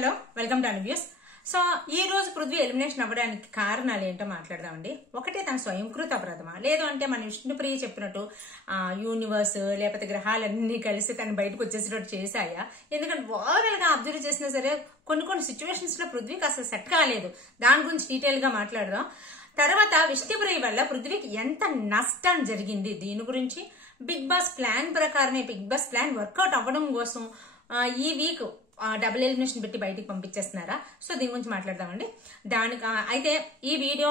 Hello welcome to అన్వ్యూస్. So ఈ రోజు పృథ్వీ ఎలిమినేషన్ అవ్వడానికి కారణాలు ఏంటో మాట్లాడదామండి. ఒకటే తన స్వయంకృత అపరాధమా, లేదు అంటే మన విష్ణుప్రియ చెప్పినట్టు యూనివర్స్ లేకపోతే గ్రహాలన్నీ కలిసి తను బయటకు వచ్చేసేటట్టు చేశాయా? ఎందుకంటే ఓవరాల్ గా అబ్జర్వ్ చేసినా సరే కొన్ని సిచ్యువేషన్స్ లో పృథ్వీకి అసలు సెట్ కాలేదు. దాని గురించి డీటెయిల్ గా మాట్లాడదాం. తర్వాత విష్ణుప్రియ వల్ల పృథ్వీకి ఎంత నష్టం జరిగింది, దీని గురించి బిగ్ బాస్ ప్లాన్ ప్రకారమే బిగ్ బాస్ ప్లాన్ వర్కౌట్ అవ్వడం కోసం ఈ వీక్ డబుల్ ఎలిమినేషన్ పెట్టి బయటికి పంపించేస్తున్నారా? సో దీని గురించి మాట్లాడదామండి. దానికి అయితే ఈ వీడియో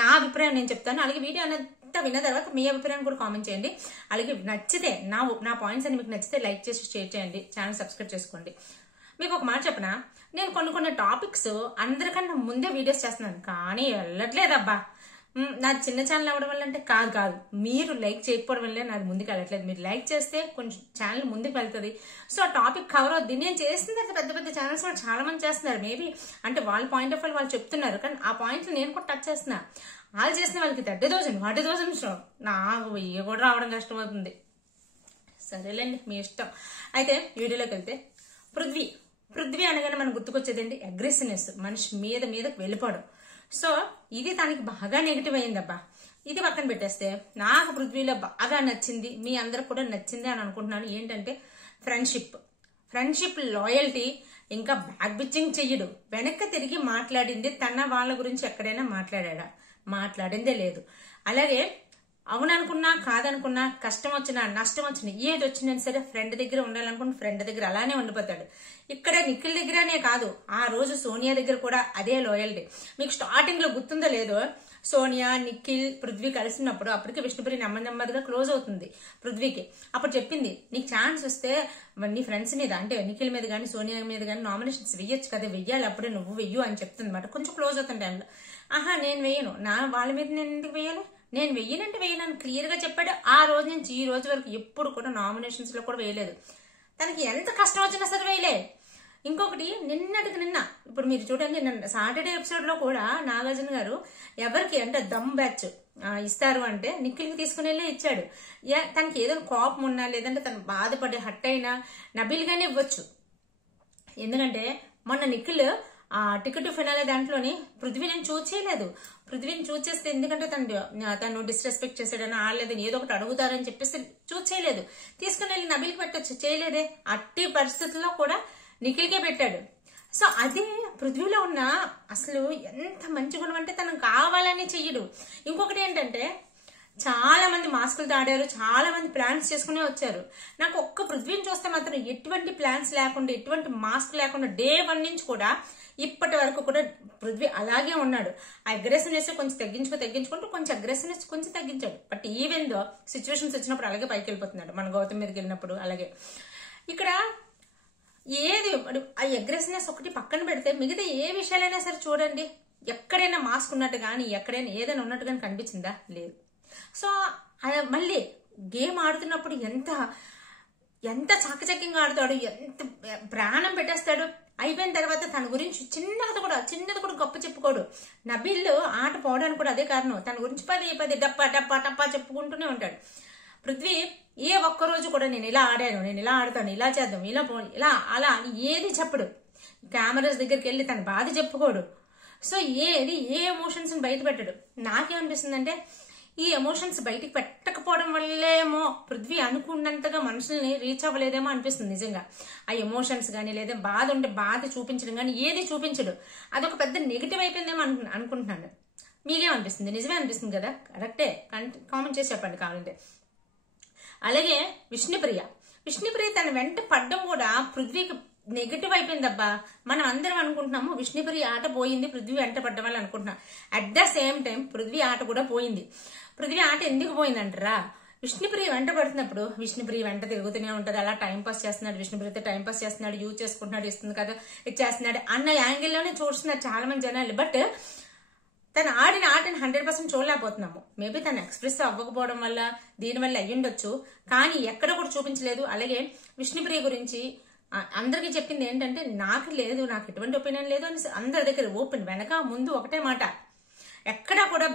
నా అభిప్రాయం నేను చెప్తాను, అలాగే వీడియో అంతా విన్న తర్వాత మీ అభిప్రాయం కూడా కామెంట్ చేయండి. అలాగే నచ్చితే నా పాయింట్స్ అని మీకు నచ్చితే లైక్ చేసి షేర్ చేయండి, ఛానల్ సబ్స్క్రైబ్ చేసుకోండి. మీకు ఒక మాట చెప్పనా, నేను కొన్ని టాపిక్స్ అందరికన్నా ముందే వీడియోస్ చేస్తున్నాను, కానీ వెళ్ళట్లేదబ్బా. నాది చిన్న ఛానల్ అవ్వడం వల్ల అంటే కాదు, మీరు లైక్ చేయకపోవడం వల్లే నాది ముందుకు వెళ్ళట్లేదు. మీరు లైక్ చేస్తే కొంచెం ఛానల్ ముందుకు వెళ్తుంది. సో ఆ టాపిక్ కవర్ అవుద్ది. నేను చేసిన తర్వాత పెద్ద ఛానల్స్ కూడా చాలా మంది చేస్తున్నారు. మేబీ అంటే వాళ్ళ పాయింట్ ఆఫ్ వ్యూ వాళ్ళు చెప్తున్నారు, కానీ ఆ పాయింట్ నేను కూడా టచ్ చేస్తున్నా. వాళ్ళు చేసిన వాళ్ళకి 30,000 నాకు 1000 కూడా రావడం కష్టం అవుతుంది. సరేలేండి, మీ ఇష్టం. అయితే వీడియోలోకి వెళ్తే పృథ్వీ అనగానే మనకు గుర్తుకొచ్చేదండి అగ్రెసివ్నెస్, మనిషి మీదకి వెళ్ళిపోవడం. సో ఇది తనకి బాగా నెగిటివ్ అయిందబ్బా. ఇది పక్కన పెట్టేస్తే నాకు పృథ్వీలో బాగా నచ్చింది, మీ అందరికి కూడా నచ్చింది అని అనుకుంటున్నాను. ఏంటంటే ఫ్రెండ్షిప్ లాయల్టీ, ఇంకా బ్యాక్ బిచ్చింగ్ చెయ్యడు. వెనక్కి తిరిగి మాట్లాడింది తన వాళ్ళ గురించి ఎక్కడైనా మాట్లాడా? మాట్లాడిందే లేదు. అలాగే అవుననుకున్నా కాదనుకున్నా, కష్టం వచ్చినా నష్టం వచ్చినా ఏది వచ్చినా సరే ఫ్రెండ్ దగ్గర ఉండాలనుకున్న ఫ్రెండ్ దగ్గర అలానే ఉండిపోతాడు. ఇక్కడ నిఖిల్ దగ్గరనే కాదు, ఆ రోజు సోనియా దగ్గర కూడా అదే లాయల్టీ. మీకు స్టార్టింగ్ లో గుర్తుందో లేదో, సోనియా నిఖిల్ పృథ్వీ కలిసినప్పుడు అప్పటికే విష్ణుప్రియ నెమ్మదిగా క్లోజ్ అవుతుంది పృథ్వీకి. అప్పుడు చెప్పింది, నీకు ఛాన్స్ వస్తే నీ ఫ్రెండ్స్ మీద అంటే నిఖిల్ మీద కానీ సోనియా మీద కానీ నామినేషన్స్ వెయ్యొచ్చు కదా, వెయ్యాలి, అప్పుడే నువ్వు వెయ్యు అని చెప్తుంది అనమాట. కొంచెం క్లోజ్ అవుతున్న టైంలో నేను వేయను, వాళ్ళ మీద నేను ఎందుకు వేయాలి, నేను వెయ్యనంటే వేయనని క్లియర్ గా చెప్పాడు. ఆ రోజు నుంచి ఈ రోజు వరకు ఎప్పుడు కూడా నామినేషన్స్ లో కూడా వేయలేదు. తనకి ఎంత కష్టం వచ్చినా సరే వేయలే. ఇంకొకటి నిన్న ఇప్పుడు మీరు చూడండి, నిన్న సాటర్డే ఎపిసోడ్ లో కూడా నాగార్జున గారు ఎవరికి అంటే దమ్ బ్యాచ్ ఇస్తారు అంటే నిఖిల్కి తీసుకుని వెళ్ళి ఇచ్చాడు. తనకి ఏదైనా కోపం ఉన్నా లేదంటే తను బాధపడి హట్ అయినా నబీల్ గానే ఇవ్వచ్చు. ఎందుకంటే మొన్న నిఖిల్ టికెట్ ఫినాలే దాంట్లోని పృథ్వీని చూస్ చేయలేదు. పృథ్వీని చూస్ చేస్తే ఎందుకంటే తను డిస్రెస్పెక్ట్ చేసాడని ఆడలేదని ఏదో ఒకటి అడుగుతారని చెప్పేసి చూస్ చేయలేదు. తీసుకుని వెళ్ళి నబీల్కి పెట్టచ్చు, చేయలేదే. అట్టి పరిస్థితుల్లో కూడా నిఖిల్కే పెట్టాడు. సో అదే పృథ్వీలో ఉన్న అసలు ఎంత మంచి గుణం అంటే తనకు కావాలని చెయ్యడు. ఇంకొకటి ఏంటంటే చాలా మంది మాస్కులతో ఆడారు, చాలా మంది ప్లాన్స్ చేసుకునే వచ్చారు. నాకు ఒక్క పృథ్వీని చూస్తే మాత్రం ఎటువంటి ప్లాన్స్ లేకుండా, ఎటువంటి మాస్క్ లేకుండా డే 1 నుంచి కూడా ఇప్పటి వరకు కూడా పృథ్వీ అలాగే ఉన్నాడు. ఆ అగ్రెసివ్నెస్ కొంచెం తగ్గించుకుంటూ కొంచెం అగ్రెసివ్నెస్ కొంచెం తగ్గించాడు. బట్ ఈవెన్ దో సిచ్యువేషన్స్ వచ్చినప్పుడు అలాగే పైకి వెళ్ళిపోతున్నాడు. మన గౌతమ్ మీదకి వెళ్ళినప్పుడు అలాగే. ఇక్కడ ఏది ఆ అగ్రెసివ్నెస్ ఒకటి పక్కన పెడితే మిగతా ఏ విషయాలైనా సరే చూడండి, ఎక్కడైనా మాస్క్ ఉన్నట్టు కానీ ఎక్కడైనా ఏదైనా ఉన్నట్టు కానీ కనిపించిందా? లేదు. సో మళ్ళీ గేమ్ ఆడుతున్నప్పుడు ఎంత చాకచక్యంగా ఆడుతాడు, ఎంత ప్రాణం పెట్టేస్తాడు. అయిపోయిన తర్వాత తన గురించి చిన్నది కూడా గొప్ప చెప్పుకోడు. నబీల్ ఆట పోవడానికి కూడా అదే కారణం. తన గురించి పదే డప్పా చెప్పుకుంటూనే ఉంటాడు. పృథ్వీ ఏ ఒక్కరోజు కూడా నేను ఇలా ఆడాను, నేను ఇలా ఆడతాను, ఇలా చేద్దాం, ఇలా అలా అని ఏది చెప్పడు. కెమెరాస్ దగ్గరికి వెళ్ళి తన బాధ చెప్పుకోడు. సో ఏ ఎమోషన్స్ బయట పెట్టడు. నాకేమనిపిస్తుందంటే ఈ ఎమోషన్స్ బయటికి పెట్టకపోవడం వల్లేమో పృథ్వీ అనుకున్నంతగా మనుషుల్ని రీచ్ అవ్వలేదేమో అనిపిస్తుంది నిజంగా. ఆ ఎమోషన్స్ కానీ లేదా బాధ ఉంటే బాధ చూపించడం కానీ ఏది చూపించడు. అదొక పెద్ద నెగిటివ్ అయిపోయిందేమో అనుకుంటున్నాను. మీకేమనిపిస్తుంది? నిజమే అనిపిస్తుంది కదా? కరెక్టే, కామెంట్ చేసి చెప్పండి కావాలంటే. అలాగే విష్ణుప్రియ తన వెంట పడ్డం కూడా పృథ్వీకి నెగిటివ్ అయిపోయిందబ్బా. మనం అందరం అనుకుంటున్నాము విష్ణుప్రియ ఆట పోయింది పృథ్వీ వెంట పడ్డం వల్ల అనుకుంటున్నాం. At the same time Prithvi ఆట కూడా పోయింది. పృథ్వీ ఆట ఎందుకు పోయిందంటారా? విష్ణుప్రియ వెంట పడుతున్నప్పుడు విష్ణుప్రియ వెంట తిరుగుతూనే ఉంటది, అలా టైంపాస్ చేస్తున్నాడు, విష్ణుప్రియతో టైంపాస్ చేస్తున్నాడు, యూజ్ చేసుకుంటున్నాడు, ఇస్తుంది కదా ఇది చేస్తున్నాడు అన్న యాంగిల్లోనే చూస్తున్నారు చాలా మంది జనాలు. బట్ తను ఆడిన ఆటని 100% చూడలేకపోతున్నాము. మేబీ తను ఎక్స్ప్రెస్ అవ్వకపోవడం వల్ల దీనివల్ల అయ్యుండొచ్చు, కానీ ఎక్కడ కూడా చూపించలేదు. అలాగే విష్ణుప్రియ గురించి అందరికీ చెప్పింది ఏంటంటే నాకు ఎటువంటి ఒపీనియన్ లేదు అని అందరి దగ్గర ఓపెన్, వెనక ముందు ఒకటే మాట, ఎక్కడా కూడా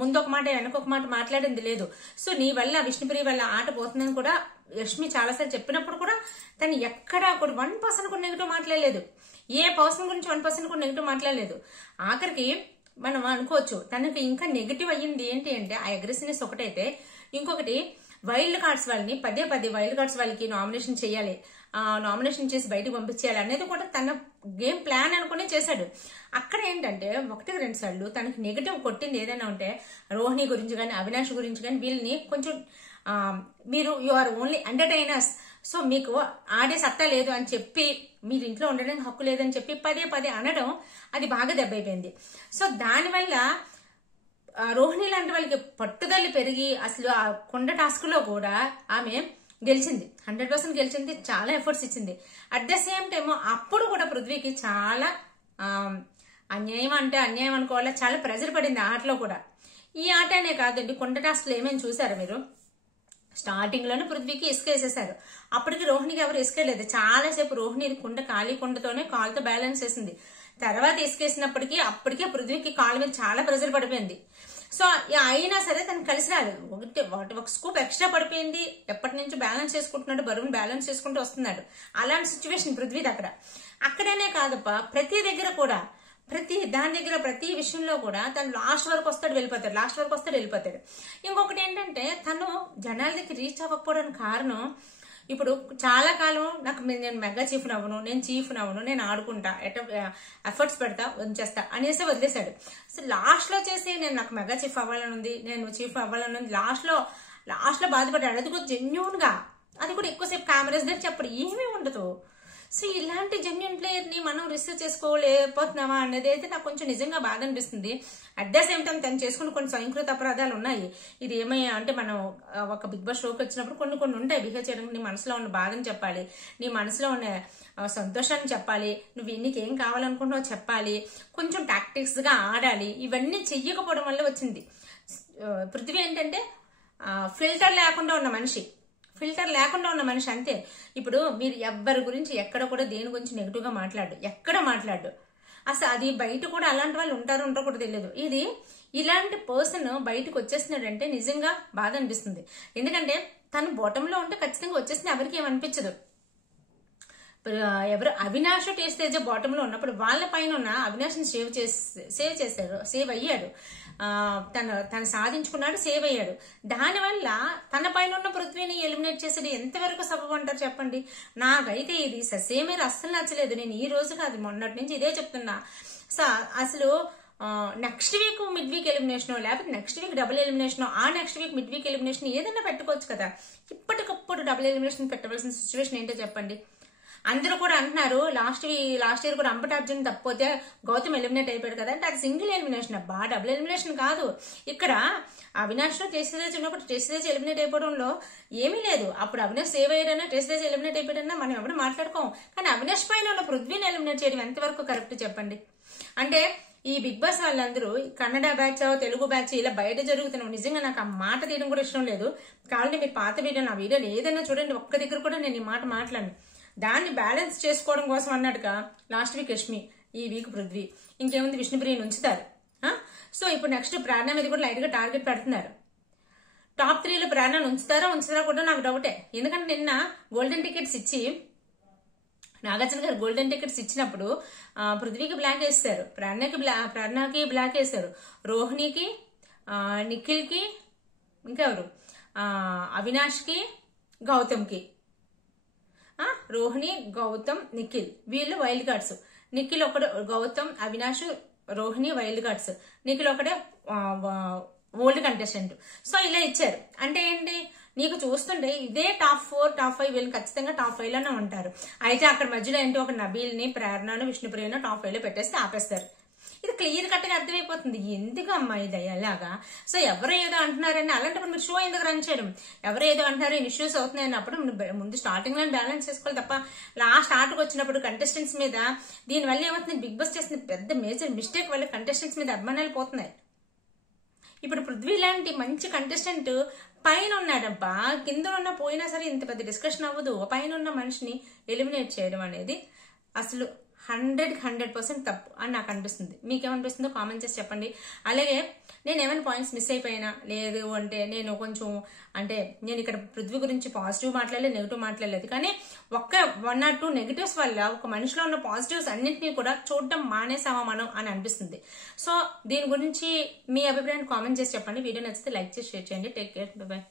ముందు ఒక మాట వెనక ఒక మాట మాట్లాడింది లేదు. సో నీ వల్ల విష్ణుప్రియ వల్ల ఆట పోతుందని కూడా యష్మి చాలాసార్లు చెప్పినప్పుడు కూడా తను ఎక్కడా కూడా 1% కూడా నెగిటివ్ మాట్లాడలేదు. ఏ పర్సన్ గురించి 1% కూడా నెగిటివ్ మాట్లాడలేదు. ఆఖరికి మనం అనుకోవచ్చు తనకి ఇంకా నెగిటివ్ అయ్యింది ఏంటి అంటే ఆ అగ్రెసివ్నెస్ ఒకటైతే, ఇంకొకటి వైల్డ్ కార్డ్స్ వాళ్ళని పదే వైల్డ్ కార్డ్స్ వాళ్ళకి నామినేషన్ చేయాలి, నామినేషన్ చేసి బయటకు పంపించేయాలి అనేది కూడా తన గేమ్ ప్లాన్ అనుకునే చేశాడు. అక్కడ ఏంటంటే 1-2 సార్లు తనకి నెగిటివ్ కొట్టింది ఏదైనా ఉంటే రోహిణి గురించి కానీ అవినాష్ గురించి కానీ వీళ్ళని కొంచెం మీరు you are only entertainers, so మీకు ఆడే సత్తా లేదు అని చెప్పి మీరు ఇంట్లో ఉండడానికి హక్కు లేదని చెప్పి పదే అనడం అది బాగా దెబ్బైపోయింది. సో దానివల్ల రోహిణి లాంటి వాళ్ళకి పట్టుదల పెరిగి అసలు ఆ కొండ టాస్క్ లో కూడా ఆమె గెలిచింది, 100% గెలిచింది, చాలా ఎఫర్ట్స్ ఇచ్చింది. అట్ ద సేమ్ టైమ్ అప్పుడు కూడా పృథ్వీకి చాలా అన్యాయం అంటే అన్యాయం అనుకోవాలా, చాలా ప్రెజర్ పడింది ఆటలో కూడా. ఈ ఆట అనే కాదండి, కొండ టాస్క్లు ఏమేమి చూసారా మీరు? స్టార్టింగ్ లోనే పృథ్వీకి ఇసుక వేసేసారు, అప్పటికి రోహిణికి ఎవరు ఇసుకేలేదు. చాలాసేపు రోహిణి కుండ ఖాళీ కుండతోనే కాలుతో బ్యాలెన్స్ చేసింది. తర్వాత ఇసుకేసినప్పటికీ అప్పటికే పృథ్వీకి కాళ్ళ మీద చాలా ప్రెజర్ పడిపోయింది. సో అయినా సరే తనకు కలిసి రాలేదు, ఒక స్కూప్ ఎక్స్ట్రా పడిపోయింది. ఎప్పటి నుంచి బ్యాలెన్స్ చేసుకుంటున్నాడు, బరువును బ్యాలెన్స్ చేసుకుంటూ వస్తున్నాడు. అలాంటి సిచ్యువేషన్ పృథ్వీది అక్కడనే కాదప్ప, ప్రతి దగ్గర కూడా ప్రతి విషయంలో కూడా తను లాస్ట్ వరకు వస్తాడు వెళ్ళిపోతాడు. ఇంకొకటి ఏంటంటే తను జనాల దగ్గర రీచ్ అవ్వకపోవడానికి కారణం, ఇప్పుడు చాలా కాలం నేను మెగా చీఫ్ నవ్వను, నేను చీఫ్ నవ్వను, నేను ఆడుకుంటా, ఎఫర్ట్స్ పెడతా, ఉంచేస్తా అనేసి వదిలేశాడు. సో లాస్ట్ లో చేసి నాకు మెగా చీఫ్ అవ్వాలని ఉంది, నేను చీఫ్ అవ్వాలని ఉంది, లాస్ట్ లో బాధపడ్డాడు. అది కూడా జెన్యూన్ గా, అది కూడా ఎక్కువసేపు కెమెరాస్ దగ్గర చెప్పడు, ఏమీ ఉండదు. సో ఇలాంటి జెన్యూన్ ప్లేయర్ ని మనం రిసీవ్ చేసుకోలేకపోతున్నావా అనేది అయితే నాకు కొంచెం నిజంగా బాధ అనిపిస్తుంది. అట్ ద సేమ్ టైం తను చేసుకుని కొన్ని స్వయంకృత అపరాధాలు ఉన్నాయి. ఇది ఏమయ్యా అంటే మనం ఒక బిగ్ బాస్ షోకి వచ్చినప్పుడు కొన్ని ఉంటాయి బిహేవ్ చేయడానికి. నీ మనసులో ఉన్న బాధని చెప్పాలి, నీ మనసులో ఉన్న సంతోషాన్ని చెప్పాలి, నీకేం కావాలనుకుంటున్నావు చెప్పాలి, కొంచెం టాక్టిక్స్ గా ఆడాలి. ఇవన్నీ చెయ్యకపోవడం వల్ల వచ్చింది. పృథ్వీ ఏంటంటే ఫిల్టర్ లేకుండా ఉన్న మనిషి అంతే. ఇప్పుడు మీరు ఎవ్వరి గురించి ఎక్కడ కూడా దేని గురించి నెగిటివ్ గా మాట్లాడు, అసలు అది బయట కూడా అలాంటి వాళ్ళు ఉంటారో కూడా తెలియదు. ఇలాంటి పర్సన్ బయటకు వచ్చేస్తున్నాడంటే నిజంగా బాధ అనిపిస్తుంది. ఎందుకంటే తను బాటంలో ఉంటే ఖచ్చితంగా వచ్చేసిన ఎవరికి ఏమనిపించదు. ఎవరు అవినాష్ టేస్ట్ తేజ బాటమ్ లో ఉన్నప్పుడు వాళ్ళ పైన ఉన్న అవినాష్ ని సేవ్ అయ్యాడు, తను సాధించుకున్నాడు, సేవ్ అయ్యాడు. దానివల్ల తన పైన ఉన్న పృథ్వీని ఎలిమినేట్ చేసేది ఎంతవరకు సబబు అంటారు చెప్పండి? నాకైతే ఇది ససేమీర అస్సలు నచ్చలేదు. నేను ఈ రోజు కాదు మొన్నటి నుంచి ఇదే చెప్తున్నా. సో అసలు next week mid week elimination, లేకపోతే నెక్స్ట్ వీక్ డబుల్ ఎలిమినేషన్, ఆ next week mid week elimination ఏదైనా పెట్టుకోవచ్చు కదా. ఇప్పటికప్పుడు డబుల్ ఎలిమినేషన్ పెట్టవలసిన సిచ్యువేషన్ ఏంటో చెప్పండి. అందరూ కూడా అంటున్నారు లాస్ట్ ఇయర్ కూడా అంబటార్జున్ తప్పిపోతే గౌతమ్ ఎలిమినేట్ అయిపోయాడు కదా అంటే అది సింగిల్ ఎలిమినేషన్ అబ్బా, డబుల్ ఎలిమినేషన్ కాదు. ఇక్కడ అవినాష్ లో టేస్టేజ్ ఉన్నప్పుడు టేస్టేజ్ ఎలిమినేట్ అయిపోవడంలో ఏమీ లేదు. అప్పుడు అవినాష్ సేవ్ అయ్యాడన్నా టేస్టేజ్ ఎలిమినేట్ అయిపోయాడన్నా మనం ఎవరు మాట్లాడుకోం. కానీ అవినాష్ పైన ఉన్న పృథ్వీని ఎలిమినేట్ చేయడం ఎంతవరకు కరెక్ట్ చెప్పండి? అంటే ఈ బిగ్ బాస్ వాళ్ళందరూ కన్నడ బ్యాచ్ తెలుగు బ్యాచ్ ఇలా బయట జరుగుతున్నాం. నిజంగా నాకు ఆ మాట తీయడం కూడా ఇష్టం లేదు. కావాలంటే మీరు పాత వీడియో నా వీడియోలు ఏదైనా చూడండి, ఒక్క దగ్గర కూడా నేను ఈ మాట మాట్లాడను. దాన్ని బ్యాలెన్స్ చేసుకోవడం కోసం అన్నట్టుగా లాస్ట్ వీక్ యష్మి, ఈ వీక్ పృథ్వీ, ఇంకేముంది విష్ణుప్రియని ఉంచుతారు. సో ఇప్పుడు నెక్స్ట్ ప్రేరణ మీద కూడా లైట్ గా టార్గెట్ పెడుతున్నారు. టాప్ 3లో ప్రేరణను ఉంచుతారా కూడా నాకు డౌటే. ఎందుకంటే నిన్న గోల్డెన్ టికెట్స్ ఇచ్చి నాగార్జున గారు గోల్డెన్ టికెట్స్ ఇచ్చినప్పుడు పృథ్వీకి బ్లాక్ వేస్తారు, ప్రేరణకి బ్లాక్ వేస్తారు, రోహిణికి, నిఖిల్ కి, ఇంకెవరు అవినాష్ కి, గౌతమ్ కి. రోహిణి, గౌతమ్, నిఖిల్ వీళ్ళు వైల్డ్ కార్డ్స్. నిఖిల్ ఒకడు, గౌతమ్, అవినాష్, రోహిణి వైల్డ్ కార్డ్స్, నిఖిల్ ఒకటే ఓల్డ్ కంటెస్టెంట్. సో ఇలా ఇచ్చారు అంటే ఏంటి, నీకు చూస్తుంటే ఇదే టాప్ 4 టాప్ 5 వీళ్ళు ఖచ్చితంగా టాప్ 5 లోనే ఉంటారు. అయితే అక్కడ మధ్యలో ఏంటి ఒక నబీల్ ని, ప్రేరణను, విష్ణుప్రియను టాప్ 5 లో పెట్టేస్తే ఆపేస్తారు. ఇది క్లియర్ కట్ గా అర్థమైపోతుంది ఎందుకు అమ్మా ఇది అలాగా. సో ఎవరో ఏదో అంటున్నారని అలాంటప్పుడు మీరు షో ఎందుకు రన్ చేయడం? ఎవరో ఏదో అంటున్నారు, ఇష్యూస్ అవుతున్నాయి అన్నప్పుడు ముందు స్టార్టింగ్ లో బ్యాలెన్స్ చేసుకోవాలి తప్ప లాస్ట్ ఆటకు వచ్చినప్పుడు కంటెస్టెంట్స్ మీద దీనివల్ల ఏమవుతుంది, బిగ్ బాస్ చేసిన పెద్ద మేజర్ మిస్టేక్ వల్ల కంటెస్టెంట్స్ మీద అభిమానాలు పోతున్నాయి. ఇప్పుడు పృథ్వీ లాంటి మంచి కంటెస్టెంట్ పైన ఉన్నాడబ్బా, కింద ఉన్న పోయినా సరే ఇంత పెద్ద డిస్కషన్ అవ్వదు. పైన ఉన్న మనిషిని ఎలిమినేట్ చేయడం అనేది అసలు 100% తప్పు అని నాకు అనిపిస్తుంది. మీకేమనిపిస్తుందో కామెంట్ చేసి చెప్పండి. అలాగే నేను ఏమైనా పాయింట్స్ మిస్ అయిపోయినా, లేదు అంటే నేను కొంచెం అంటే నేను ఇక్కడ పృథ్వీ గురించి పాజిటివ్ మాట్లాడలేదు, నెగిటివ్ మాట్లాడలేదు, కానీ 1 or 2 నెగిటివ్స్ వల్ల ఒక మనిషిలో ఉన్న పాజిటివ్స్ అన్నింటినీ కూడా చూడటం మానేసామా మనం అని అనిపిస్తుంది. సో దీని గురించి మీ అభిప్రాయాన్ని కామెంట్ చేసి చెప్పండి. వీడియో నచ్చితే లైక్ చేసి షేర్ చేయండి. Take care, by by.